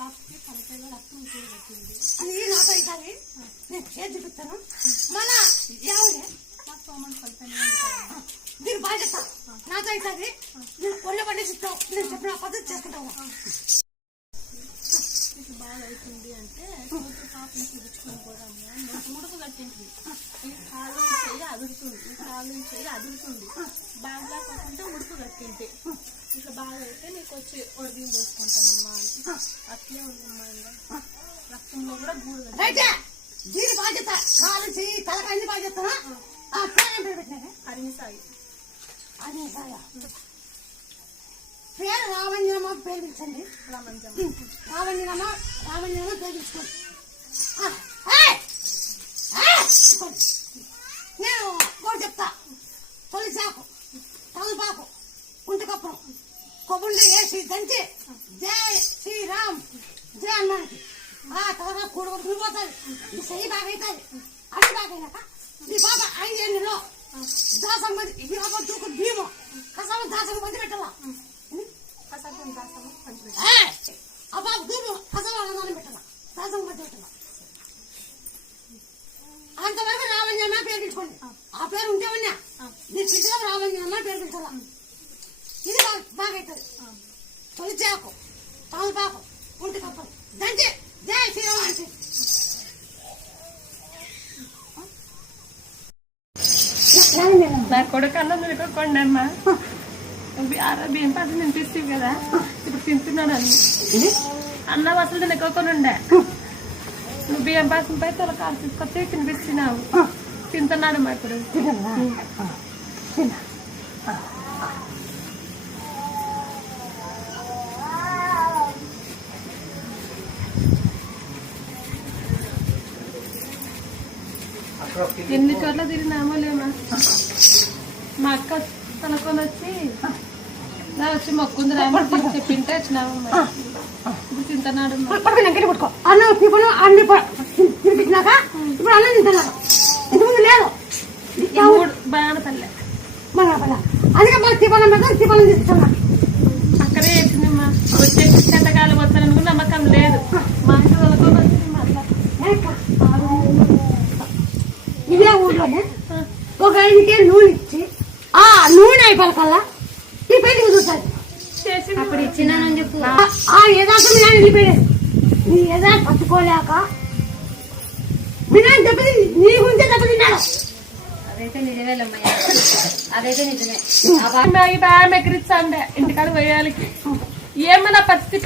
పాపకి తలకాయలో రక్తం కూడా పెట్టింది. అది నాతో అవుతుంది. నేను చేసి చూపిస్తాను. మన ఎవరే నాకు సోమన్ కలిపి దీని బాధ్యత నాతో అవుతుంది. నేను కొన్న పండేసి ఇస్తావు. నేను చెప్పిన పద్ధతి చేసుకుంటావు. నీకు బాగా అవుతుంది అంటే కూతురు పాపని చూపించుకొని పోదాము. నేను ముడుపు కట్టింది. ఈ కాలు చెయ్యి అదురుతుంది, ఈ కాలు చెయ్యి అదురుతుంది. బాగా కాకుండా ఉడుపు కట్టింది. ఇట్లా బాగా అయితే నీకు వచ్చి ఒడిగి పోసుకుంటానమ్మా అని అట్లే ఉందమ్మా. ఇంకా రక్తంలో కూడా గూడు అయితే దీని బాధ్యత కాలు చెయ్యి తలకాయ బాధ్యత. హరిమిసాయి పేరు రామంజనమ్మ పేరు పిలిచండి. రామంజమ్మ రామంజనమ్మ పేరు పిలుచుకోండి. నేను కూడా చెప్తా. తొలి చాకు తలపాకు కుంటికప్పం కొబ్బరి వేసి దంచి జై శ్రీరామ్ జై అన్నానికి ఆ తర్వాత కూడుకుని పోతుంది. ఈ చెయ్యి బాగా అవుతుంది. అది బాగా అయినాక ఈ బాబా 5 ఏళ్ళలో దాసం మంది ఈ బాబా దూకు భీము కసాము దాసం మంది పెట్టాలా. ఆ బాబు దూకు కసాము అన్నదానం పెట్టాలా. దాసం మంది పెట్టాలా. అంతవరకు రామంజనమ్మ పేరు పిలుచుకోండి. ఆ పేరు ఉంటే ఉన్నా నీ పిచ్చిగా రామంజనమ్మ పేరు పిలుచాలా. ఇది బాగా అవుతుంది. తొలి చాకు తలపాకు ఉంటి కప్పలు దంచి జై శ్రీరామ్ అంటే నా కొడుకు అన్నం తినుకోండి అమ్మా. బియ్యం పాత్ర నేను తింటావు కదా, ఇప్పుడు తింటున్నాను అన్ని. అన్నం అసలు తినకోకుండా ఉండే నువ్వు బియ్యం పాత్ర పై తల కాలు తీసుకొస్తే తినిపిస్తున్నావు. తింటున్నాడమ్మా ఇప్పుడు. ఎన్ని చోట్ల తిరిగినామో లేమా. మా అక్క తనకొని వచ్చి మొక్కుంది రామని చెప్పింటే వచ్చినామమ్మా. ఇప్పుడు తింటున్నాడు. అన్నం టిఫన్ అన్ని తినిపించినాక ఇప్పుడు అన్నం తింటున్నాడు. ఇంతకుముందు లేదు బాగా తల్లే అందుకే మాకు టిఫన్ మీద టిఫన్ తీసుకున్నాను. అక్కడే వేసిందమ్మా. వచ్చేసి చెంతకాలం వస్తానని కూడా నమ్మకం లేదు. మా ఇంటి వాళ్ళతో వచ్చింది మళ్ళా. ఇదే ఊళ్ళోనే ఒక 5 కేజీలు నూనె ఇచ్చి ఆ నూనె అయిపోకల్లా ఈ పెళ్లి కుదురుతుంది. అప్పుడు ఇచ్చినానని చెప్పు. ఆ యథార్థం నేను వెళ్ళిపోయాను. నీ యథార్థం పట్టుకోలేక వినాయక దెబ్బతి నీ గురించే దెబ్బతిన్నాడు. అదైతే నిజమేలమ్మయ్య, అదైతే నిజమే. బాగా ఎగిరిస్తాండే ఇంటికాడ వేయాలకి ఏమన్నా పరిస్థితి